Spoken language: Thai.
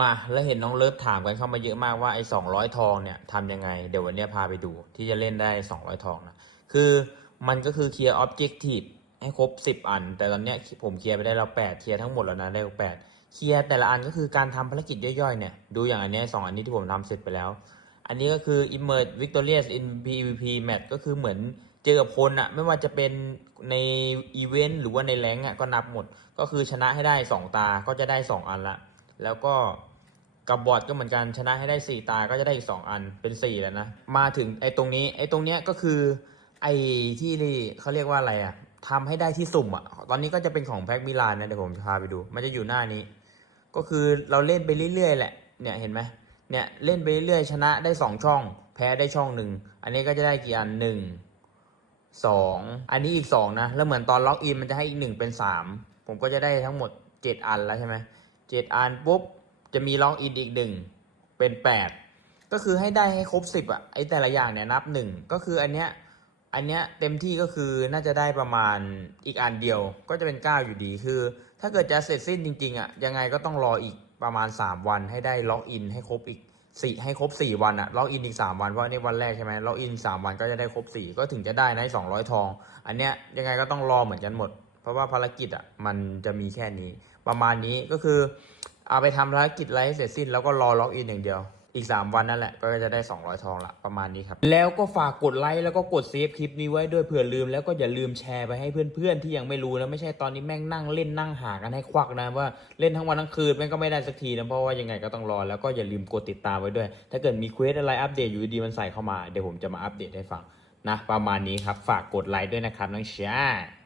มาแล้วเห็นน้องเลิฟถามกันเข้ามาเยอะมากว่าไอ้สองร้อยทองเนี่ยทำยังไง เดี๋ยววันนี้พาไปดูที่จะเล่นได้สองร้อยทองนะ คือมันก็คือเคลียร์ออบเจกตีฟให้ครบสิบอัน แต่ตอนเนี้ยผมเคลียร์ไปได้แล้วแปดเคลียร์ทั้งหมดแล้วนะได้แปดเคลียร์แต่ละอันก็คือการทำภารกิจย่อยๆเนี่ย ดูอย่างอันเนี้ยสองอันนี้ที่ผมทำเสร็จไปแล้ว อันนี้ก็คือ Emerge Victorious in PVP Match ก็คือเหมือนเจอกับคนอะไม่ว่าจะเป็นในอีเวนต์หรือว่าในแรงอะก็นับหมด ก็คือชนะให้ได้ 2 ตาก็จะได้ 2 อันละ แล้วก็ กับบอร์ดก็เหมือนกันชนะให้ได้ 4 ตาก็จะได้อีก 2 อันเป็น 4 แล้วนะ มาถึงไอ้ตรงนี้ไอ้ตรงเนี้ยก็คือไอ้ที่นี่เขาเรียกว่าอะไรอะทำให้ได้ที่สุ่มอะตอนนี้ก็จะเป็นของแพ็กมิลานนะเดี๋ยวผมจะพาไปดู มันจะอยู่หน้านี้ ก็คือเราเล่นไปเรื่อยๆแหละเนี่ยเห็นไหมเนี่ยเล่นไปเรื่อยๆชนะได้สองช่อง แพ้ได้ช่องหนึ่งอันนี้ก็จะได้กี่อันหนึ่งสองอันนี้อีกสองนะแล้วเหมือนตอนล็อกอินมันจะให้อีกหนึ่งเป็นสามผมก็จะได้ทั้งหมดเจ็ดอันแล้วใช่ไหมเจ็ดอันปุ๊บ จะมีล็อกอินอีกหนึ่งเป็นแปดก็คือให้ได้ให้ครบสิบอะไอแต่ละอย่างเนี่ยนับหนึ่งก็คืออันเนี้ยอันเนี้ยเต็มที่ก็คือน่าจะได้ประมาณอีกอันเดียว ก็จะเป็นเก้าอยู่ดีคือ ถ้าเกิดจะเสร็จสิ้นจริงๆอะยังไงก็ต้องรออีกประมาณ 3 วันให้ได้ล็อกอินให้ครบอีกสี่ให้ครบ 4 วันอะล็อกอินอีก 3 วันเพราะอันนี้วันแรกใช่ไหมล็อกอิน 3 วันก็จะได้ครบ 4 ก็ถึงจะได้นะ200 ทอง อันเนี้ยยังไงก็ต้องรอเหมือนกันหมด เพราะว่าภารกิจอะมันจะมีแค่นี้ประมาณนี้ก็คือ เอาไปทำภารกิจอะไรให้เสร็จสิ้นแล้วก็รอล็อกอินอย่างเดียวอีก 3 วันนั่นแหละ ก็จะได้ 200 ทองละประมาณนี้ครับ แล้วก็ฝากกดไลค์แล้วก็กดเซฟคลิปนี้ไว้ด้วยเผื่อลืม แล้วก็อย่าลืมแชร์ไปให้เพื่อนๆ ที่ยังไม่รู้นะ ไม่ใช่ตอนนี้แม่งนั่งเล่นนั่งหากันให้ควักนะ ว่าเล่นทั้งวันทั้งคืนแม่งก็ไม่ได้สักทีนะ เพราะว่ายังไงก็ต้องรอ แล้วก็อย่าลืมกดติดตามไว้ด้วย ถ้าเกิดมีเควสอะไรอัปเดตอยู่ดีมันใส่เข้ามาเดี๋ยวผมจะมาอัปเดตให้ฟังนะประมาณนี้ครับฝากกดไลค์ด้วยนะครับน้องเชียร์